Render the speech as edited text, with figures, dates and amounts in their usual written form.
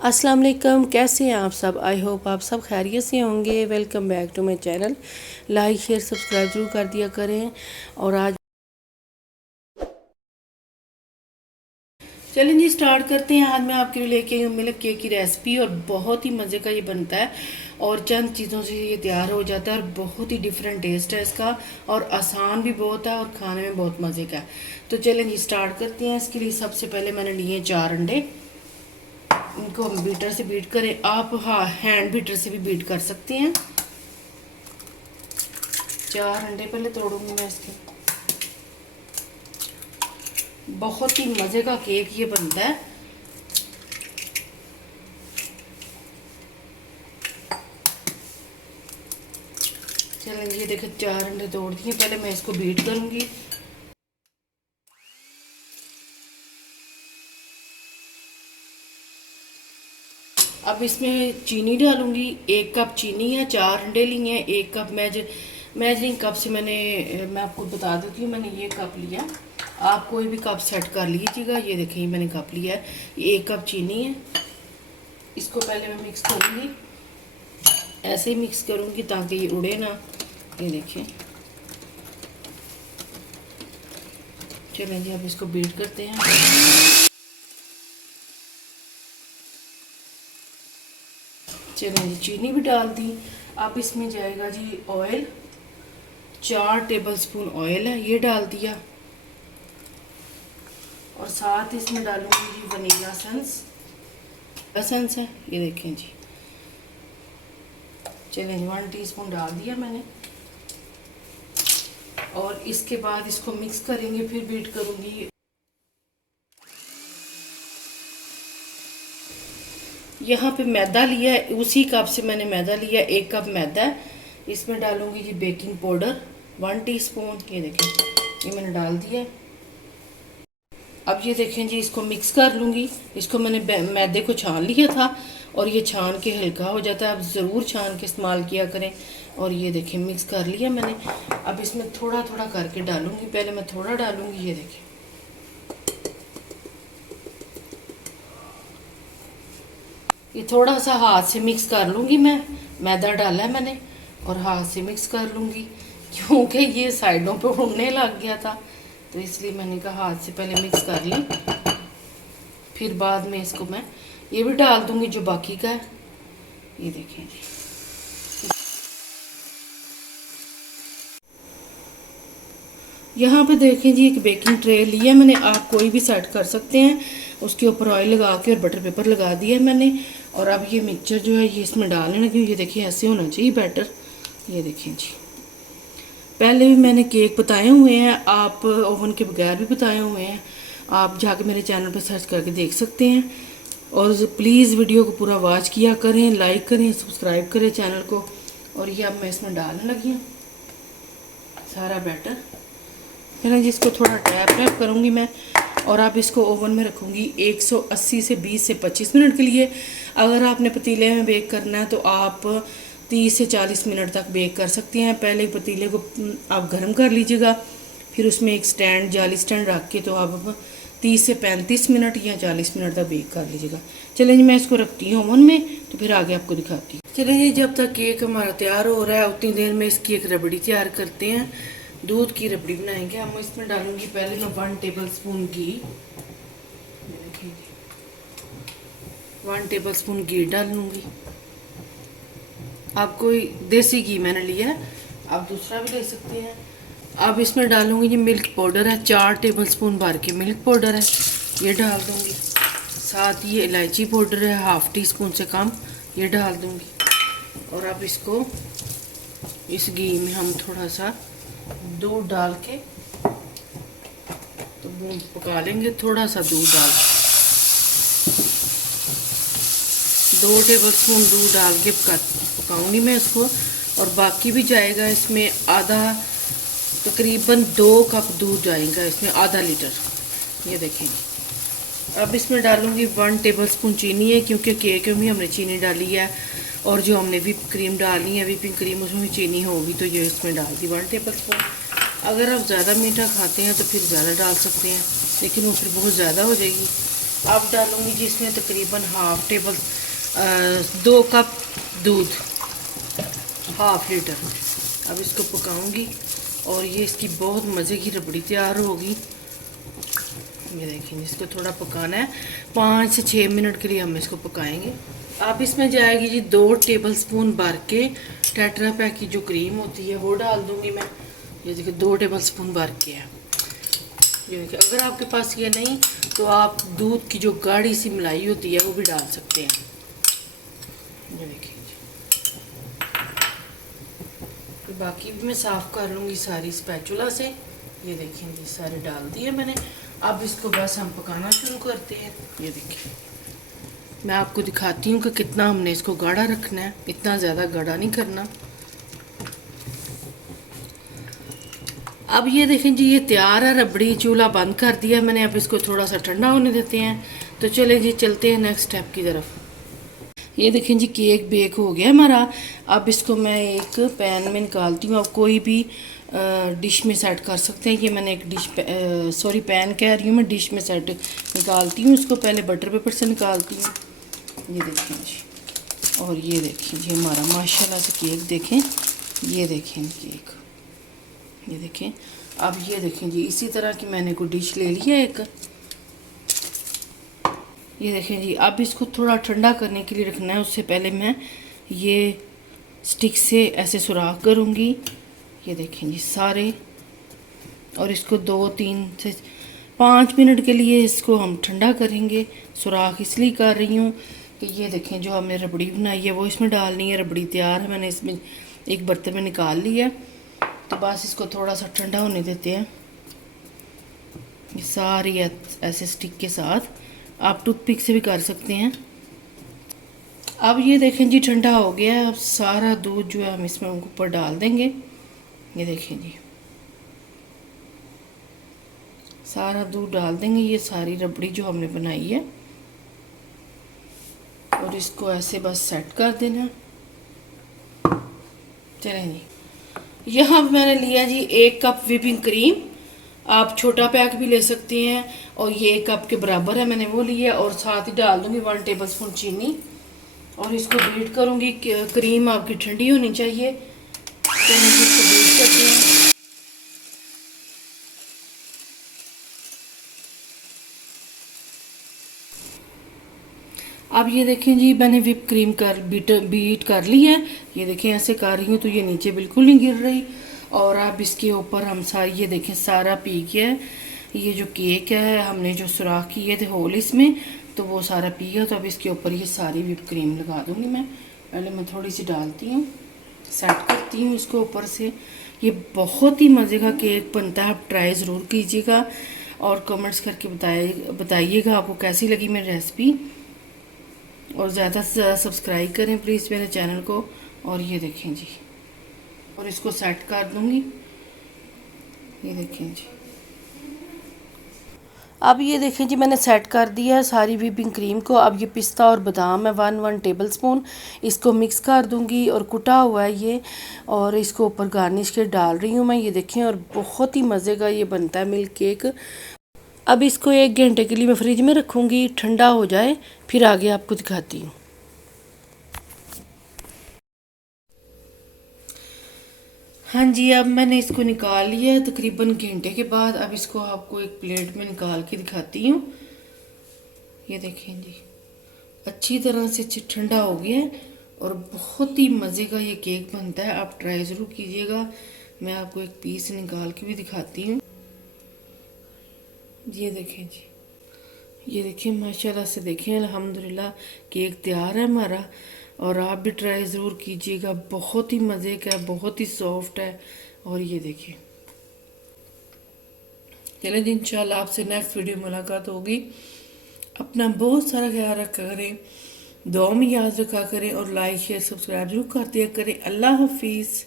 अस्सलाम वालेकुम, कैसे हैं आप सब। आई होप आप सब खैरियत से होंगे। Welcome back to my channel. Like share subscribe जरूर कर दिया करें। और आज चलें जी स्टार्ट करते हैं। आज मैं आपके लिए लेके आई हूँ मिल्क केक की रेसिपी और बहुत ही मज़े का ये बनता है और चंद चीज़ों से ये तैयार हो जाता है और बहुत ही डिफरेंट टेस्ट है इसका और आसान भी बहुत है और खाने में बहुत मज़े का है। तो चलें जी स्टार्ट करते हैं। इसके लिए सबसे पहले मैंने लिए 4 अंडे। इनको हम बीटर से बीट करें, आप हाँ हैंड बीटर से भी बीट कर सकते हैं। 4 अंडे पहले तोड़ूंगी मैं इसके। बहुत ही मज़े का केक ये बनता है। चलें ये देखिए 4 अंडे तोड़ दिए। पहले मैं इसको बीट करूंगी। अब इसमें चीनी डालूंगी। 1 कप चीनी है, 4 अंडे लिए हैं। 1 कप मेजरिंग कप से मैं आपको बता देती हूँ, मैंने ये कप लिया। आप कोई भी कप सेट कर लीजिएगा। ये देखिए मैंने कप लिया है। ये 1 कप चीनी है। इसको पहले मैं मिक्स करूँगी, ऐसे ही मिक्स करूँगी ताकि ये उड़े ना। ये देखिए चलें जी अब इसको बीट करते हैं। चलें जी चीनी भी डाल दी। अब इसमें जाएगा जी ऑयल। 4 टेबलस्पून ऑयल है, ये डाल दिया। और साथ इसमें डालूंगी जी वनीला एसेंस है, ये देखें जी। चलें 1 टीस्पून डाल दिया मैंने। और इसके बाद इसको मिक्स करेंगे, फिर बीट करूंगी। यहाँ पे मैदा लिया है, उसी कप से मैंने मैदा लिया। 1 कप मैदा है। इसमें डालूंगी जी बेकिंग पाउडर 1 टीस्पून। ये देखें ये मैंने डाल दिया। अब ये देखें जी इसको मिक्स कर लूँगी। इसको मैंने मैदे को छान लिया था और ये छान के हल्का हो जाता है। आप ज़रूर छान के इस्तेमाल किया करें। और ये देखें मिक्स कर लिया मैंने। अब इसमें थोड़ा थोड़ा करके डालूँगी। पहले मैं थोड़ा डालूँगी, ये देखें। ये थोड़ा सा हाथ से मिक्स कर लूँगी मैं। मैदा डाला है मैंने और हाथ से मिक्स कर लूँगी क्योंकि ये साइडों पे उड़ने लग गया था, तो इसलिए मैंने कहा हाथ से पहले मिक्स कर ली। फिर बाद में इसको मैं ये भी डाल दूँगी जो बाकी का है। ये देखें जी यहाँ पे देखें जी एक बेकिंग ट्रे लिया मैंने। आप कोई भी सेट कर सकते हैं। उसके ऊपर ऑयल लगा के और बटर पेपर लगा दिया है मैंने। और अब ये मिक्सचर जो है ये इसमें डालने लगी। ये देखिए ऐसे होना चाहिए बैटर। ये देखें जी पहले भी मैंने केक बताए हुए हैं, आप ओवन के बगैर भी बताए हुए हैं। आप जाके मेरे चैनल पर सर्च करके देख सकते हैं। और प्लीज़ वीडियो को पूरा वॉच किया करें, लाइक करें, सब्सक्राइब करें चैनल को। और ये अब मैं इसमें डालने लगी हूँ सारा बैटर। फिर जिसको थोड़ा टैप करूँगी मैं। और आप इसको ओवन में रखूँगी 180 से 20 से 25 मिनट के लिए। अगर आपने पतीले में बेक करना है तो आप 30 से 40 मिनट तक बेक कर सकती हैं। पहले पतीले को आप गर्म कर लीजिएगा, फिर उसमें एक स्टैंड जाली स्टैंड रख के तो आप 30 से 35 मिनट या 40 मिनट तक बेक कर लीजिएगा। चलें जी मैं इसको रखती हूँ ओवन में, तो फिर आगे आपको दिखाती हूँ। चलें जी जब तक केक हमारा तैयार हो रहा है उतनी देर में इसकी एक रबड़ी तैयार करते हैं। दूध की रबड़ी बनाएंगे हम। इसमें डालूंगी पहले मैं 1 टेबलस्पून घी। 1 टेबलस्पून घी डालूंगी। आप कोई देसी घी मैंने लिया है, आप दूसरा भी ले सकते हैं। अब इसमें डालूंगी ये मिल्क पाउडर है, 4 टेबलस्पून भर के मिल्क पाउडर है, ये डाल दूंगी। साथ ही इलायची पाउडर है 1/2 टीस्पून से कम, ये डाल दूंगी। और अब इसको इस घी में हम थोड़ा सा दूध डाल के तो पका लेंगे। थोड़ा सा दूध डाल 2 टेबलस्पून दूध डाल के पकाऊंगी मैं इसको। और बाकी भी जाएगा इसमें तकरीबन 2 कप दूध जाएगा इसमें, आधा लीटर। ये देखेंगे। अब इसमें डालूंगी 1 टेबलस्पून चीनी है क्योंकि केक में भी हमने चीनी डाली है। और जो हमने व्हिप क्रीम डालनी है, व्हिपिंग क्रीम, उसमें भी चीनी होगी तो ये इसमें डाल दी 1 टेबलस्पून। अगर आप ज़्यादा मीठा खाते हैं तो फिर ज़्यादा डाल सकते हैं, लेकिन वो फिर बहुत ज़्यादा हो जाएगी। अब डालूँगी जिसमें तकरीबन हाफ टेबल 2 कप दूध, हाफ लीटर। अब इसको पकाऊंगी और ये इसकी बहुत मज़े की रबड़ी तैयार होगी। ये देखिए, इसको थोड़ा पकाना है, 5 से 6 मिनट के लिए हम इसको पकाएंगे। अब इसमें जाएगी जी 2 टेबलस्पून भर के टेट्रा पैक की जो क्रीम होती है वो डाल दूंगी मैं। ये देखिए 2 टेबलस्पून भर के है। ये देखिए, अगर आपके पास ये नहीं तो आप दूध की जो गाढ़ी सी मलाई होती है वो भी डाल सकते हैं। ये देखिए, बाकी भी मैं साफ़ कर लूँगी सारी स्पैचुला से। ये देखिए जी, सारे डाल दिए मैंने। अब इसको बस हम पकाना शुरू करते हैं। ये देखिए, मैं आपको दिखाती हूँ कि कितना हमने इसको गाढ़ा रखना है, इतना ज़्यादा गाढ़ा नहीं करना। अब ये देखें जी, ये तैयार है रबड़ी। चूल्हा बंद कर दिया मैंने, अब इसको थोड़ा सा ठंडा होने देते हैं। तो चले जी, चलते हैं नेक्स्ट स्टेप की तरफ। ये देखें जी, केक बेक हो गया हमारा। अब इसको मैं एक पैन में निकालती हूँ। आप कोई भी डिश में सेट कर सकते हैं। ये मैंने एक डिश पैन कह रही हूँ मैं, डिश में सेट निकालती हूँ। इसको पहले बटर पेपर से निकालती हूँ। ये देखें जी, और ये देखें जी हमारा माशाल्लाह से केक देखें। ये देखें केक, ये देखें। अब ये देखें जी, इसी तरह की मैंने कोई डिश ले ली है एक। ये देखें जी, अब इसको थोड़ा ठंडा करने के लिए रखना है। उससे पहले मैं ये स्टिक से ऐसे सुराख करूँगी। ये देखें जी सारे, और इसको 2-3 से 5 मिनट के लिए इसको हम ठंडा करेंगे। सुराख इसलिए कर रही हूँ कि ये देखें, जो हमने रबड़ी बनाई है वो इसमें डालनी है। रबड़ी तैयार है, मैंने इसमें एक बर्तन में निकाल ली है। तो बस इसको थोड़ा सा ठंडा होने देते हैं। ये सारी ऐसे स्टिक के साथ, आप टूथपिक से भी कर सकते हैं। अब ये देखें जी, ठंडा हो गया है। अब सारा दूध जो है हम इसमें ऊपर डाल देंगे। ये देखें जी, सारा दूध डाल देंगे। ये सारी रबड़ी जो हमने बनाई है, और इसको ऐसे बस सेट कर देना। चलें जी, यहाँ मैंने लिया जी 1 कप व्हिपिंग क्रीम। आप छोटा पैक भी ले सकते हैं, और ये 1 कप के बराबर है, मैंने वो लिया। और साथ ही डाल दूँगी 1 टेबलस्पून चीनी, और इसको बीट करूँगी। क्रीम आपकी ठंडी होनी चाहिए। तो इसको बीट करते हैं। अब ये देखें जी, मैंने व्हिप क्रीम बीट कर ली है। ये देखें, ऐसे कर रही हूँ तो ये नीचे बिल्कुल नहीं गिर रही। और अब इसके ऊपर हम सारी, ये देखें सारा पी गया है। ये जो केक है, हमने जो सुराख किए थे होल इसमें, तो वो सारा पी गया। तो अब इसके ऊपर ये सारी व्हिप क्रीम लगा दूँगी मैं। पहले मैं थोड़ी सी डालती हूँ, सेट करती हूँ इसको ऊपर से। ये बहुत ही मज़े का केक बनता है, आप ट्राई ज़रूर कीजिएगा और कमेंट्स करके बताइएगा आपको कैसी लगी मेरी रेसिपी। और ज़्यादा से ज़्यादा सब्सक्राइब करें प्लीज़ मेरे चैनल को। और ये देखें जी, और इसको सेट कर दूँगी। ये देखें जी, अब ये देखें जी, मैंने सेट कर दिया है सारी व्हिपिंग क्रीम को। अब ये पिस्ता और बादाम है 1 टेबलस्पून, इसको मिक्स कर दूंगी। और कुटा हुआ है ये, और इसको ऊपर गार्निश के डाल रही हूँ मैं। ये देखें, और बहुत ही मज़े का ये बनता है मिल्क केक। अब इसको 1 घंटे के लिए मैं फ्रिज में रखूँगी, ठंडा हो जाए, फिर आगे आपको दिखाती हूँ। हाँ जी, अब मैंने इसको निकाल लिया है तकरीबन घंटे के बाद। अब इसको आपको एक प्लेट में निकाल के दिखाती हूँ। ये देखें जी, अच्छी तरह से ठंडा हो गया है, और बहुत ही मज़े का ये केक बनता है। आप ट्राई ज़रूर कीजिएगा। मैं आपको एक पीस निकाल के भी दिखाती हूँ। ये देखें जी, ये देखिए माशाल्लाह से, देखें अल्हम्दुलिल्लाह केक तैयार है हमारा। और आप भी ट्राई ज़रूर कीजिएगा, बहुत ही मज़े का है, बहुत ही सॉफ्ट है। और ये देखिए, चलें जी, इंशाल्लाह आपसे नेक्स्ट वीडियो मुलाकात होगी। अपना बहुत सारा ख्याल रखा करें, दुआ में याद रखा करें, और लाइक शेयर सब्सक्राइब जरूर कर दिया करें। अल्लाह हाफिज़।